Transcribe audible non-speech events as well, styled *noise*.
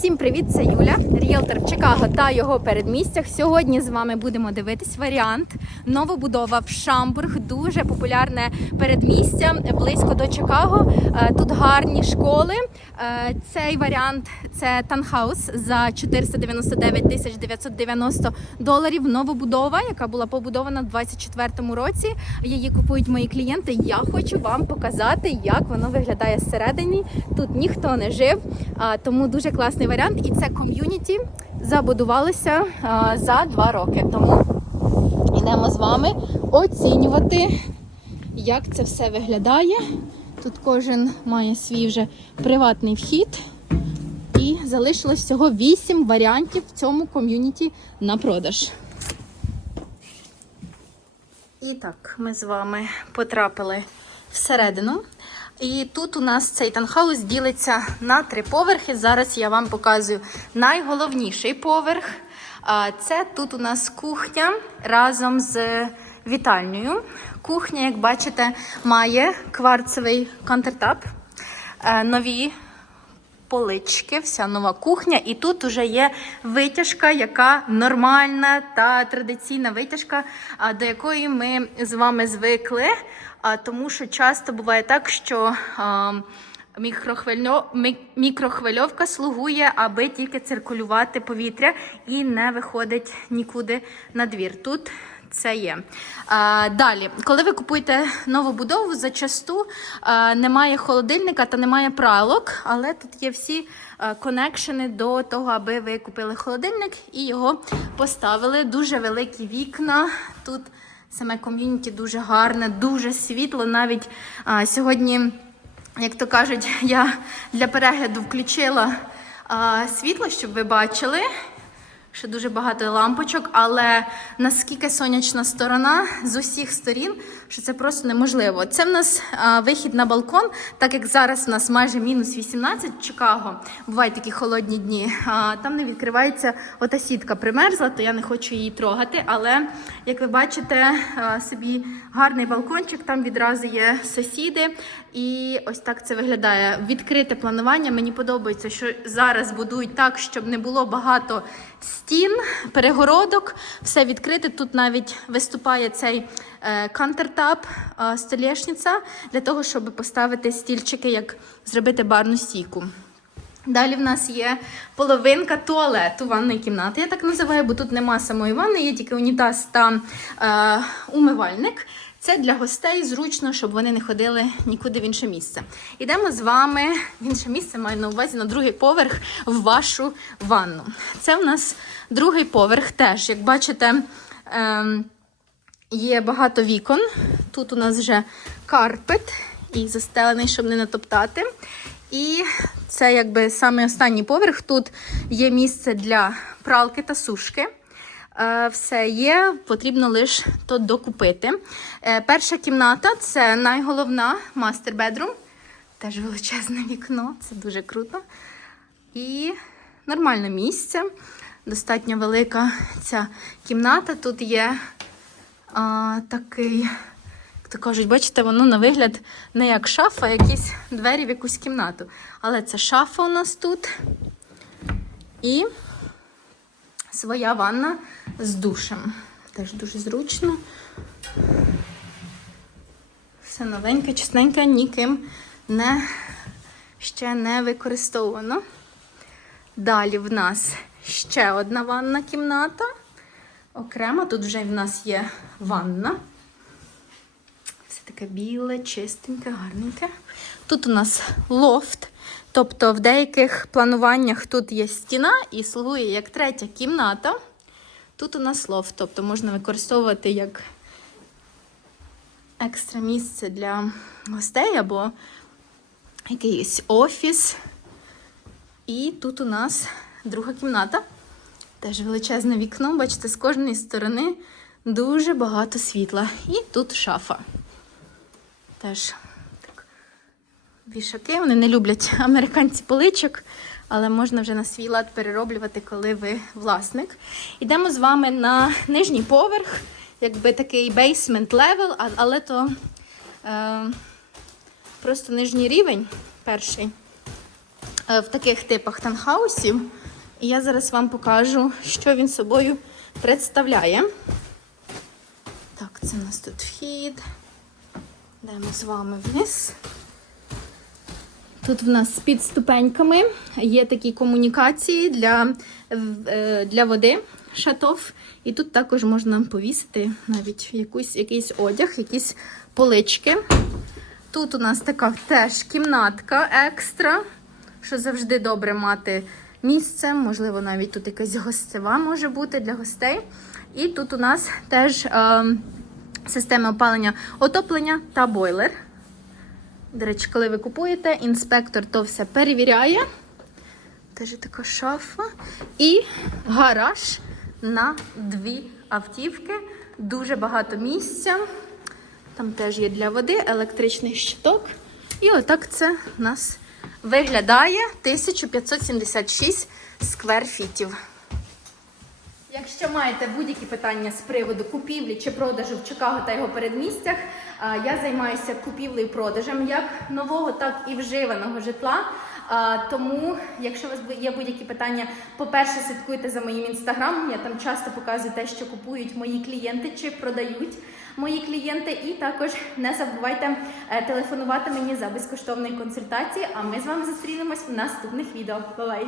Всім привіт, це Юля, ріелтор в Чикаго та його передмістях. Сьогодні з вами будемо дивитись варіант новобудова в Шамбург. Дуже популярне передмістя близько до Чикаго. Е, Тут гарні школи. Е, Цей варіант це танхаус за 499 тисяч 990 доларів. Новобудова, яка була побудована в 24-му році. Її купують мої клієнти. Я хочу вам показати, як воно виглядає зсередині. Тут ніхто не жив, тому дуже класний варіант. І це ком'юніті забудувалося за два роки. Тому йдемо з вами оцінювати, як це все виглядає. Тут кожен має свій вже приватний вхід. Залишилось всього 8 варіантів в цьому ком'юніті на продаж. І так, ми з вами потрапили всередину. І тут у нас цей танхаус ділиться на три поверхи. Зараз я вам показую найголовніший поверх. Це тут у нас кухня разом з вітальнею. Кухня, як бачите, має кварцевий контртап, е, нові полички, вся нова кухня. І тут вже є витяжка, яка нормальна та традиційна витяжка, до якої ми з вами звикли. Тому що часто буває так, що мікрохвильовка слугує, аби тільки циркулювати повітря і не виходить нікуди на двір. Тут це є. Далі, коли ви купуєте нову будову, зачасту немає холодильника та немає пралок, але тут є всі конекшени до того, аби ви купили холодильник і його поставили. Дуже великі вікна. Тут саме ком'юніті дуже гарне, дуже світло. Навіть а, сьогодні, як то кажуть, я для перегляду включила а, світло, щоб ви бачили. Ще дуже багато лампочок, але наскільки сонячна сторона з усіх сторін, що це просто неможливо. Це в нас а, вихід на балкон, так як зараз в нас майже мінус 18 в Чикаго, бувають такі холодні дні. А, там не відкривається ота сітка примерзла, то я не хочу її трогати. Але як ви бачите, а, собі гарний балкончик, там відразу є сусіди. І ось так це виглядає. Відкрите планування. Мені подобається, що зараз будують так, щоб не було багато стін, перегородок, все відкрите. Тут навіть виступає цей е, кантертап, е, столешниця, для того, щоб поставити стільчики, як зробити барну стійку. Далі в нас є половинка туалету ванної кімнати. Я так називаю, бо тут нема самої ванни, є тільки унітаз та е, умивальник. Це для гостей зручно, щоб вони не ходили нікуди в інше місце. Йдемо з вами в інше місце, маю на увазі на другий поверх в вашу ванну. Це в нас другий поверх теж, як бачите, ем, є багато вікон. Тут у нас вже карпет і застелений, щоб не натоптати. І це якби саме останній поверх. Тут є місце для пралки та сушки. Е, Все є, потрібно лише то докупити. Е, Перша кімната це найголовна мастер бедрум. Теж величезне вікно, це дуже круто. І нормальне місце. Достатньо велика ця кімната. Тут є а, такий, як то кажуть, бачите, воно на вигляд не як шафа, а якісь двері в якусь кімнату. Але це шафа у нас тут. І своя ванна з душем. Теж дуже зручно. Все новеньке, чистеньке, ніким не, ще не використовано. Далі в нас ще одна ванна кімната. Окремо, тут вже в нас є ванна. Все таке біле, чистеньке, гарненьке. Тут у нас лофт. Тобто в деяких плануваннях тут є стіна і слугує як третя кімната. Тут у нас лофт, тобто можна використовувати як екстра місце для гостей або якийсь офіс. І тут у нас друга кімната. Теж величезне вікно, бачите, з кожної сторони дуже багато світла. І тут шафа. Теж вішаки. Вони не люблять *laughs* американці поличок, але можна вже на свій лад перероблювати, коли ви власник. Йдемо з вами на нижній поверх, якби такий basement level, але то е, просто нижній рівень перший. е, в таких типах танхаусів. І я зараз вам покажу, що він собою представляє. Так, це у нас тут вхід. Йдемо з вами вниз. Тут в нас під ступеньками є такі комунікації для, е, для води, шатов. І тут також можна повісити навіть якусь, якийсь одяг, якісь полички. Тут у нас така теж кімнатка екстра, що завжди добре мати місце. Можливо, навіть тут якась гостева може бути для гостей. І тут у нас теж е, система опалення отоплення та бойлер. До речі, коли ви купуєте, інспектор то все перевіряє. Теж така шафа. І гараж на дві автівки. Дуже багато місця. Там теж є для води, електричний щиток. І отак це у нас виглядає 1576 скверфітів. Якщо маєте будь-які питання з приводу купівлі чи продажу в Чикаго та його передмістях, я займаюся купівлею і продажем як нового, так і вживаного житла. Тому, якщо у вас є будь-які питання, по-перше, слідкуйте за моїм інстаграмом. Я там часто показую те, що купують мої клієнти чи продають мої клієнти. І також не забувайте е, телефонувати мені за безкоштовної консультації. А ми з вами зустрінемось в наступних відео. Бувай!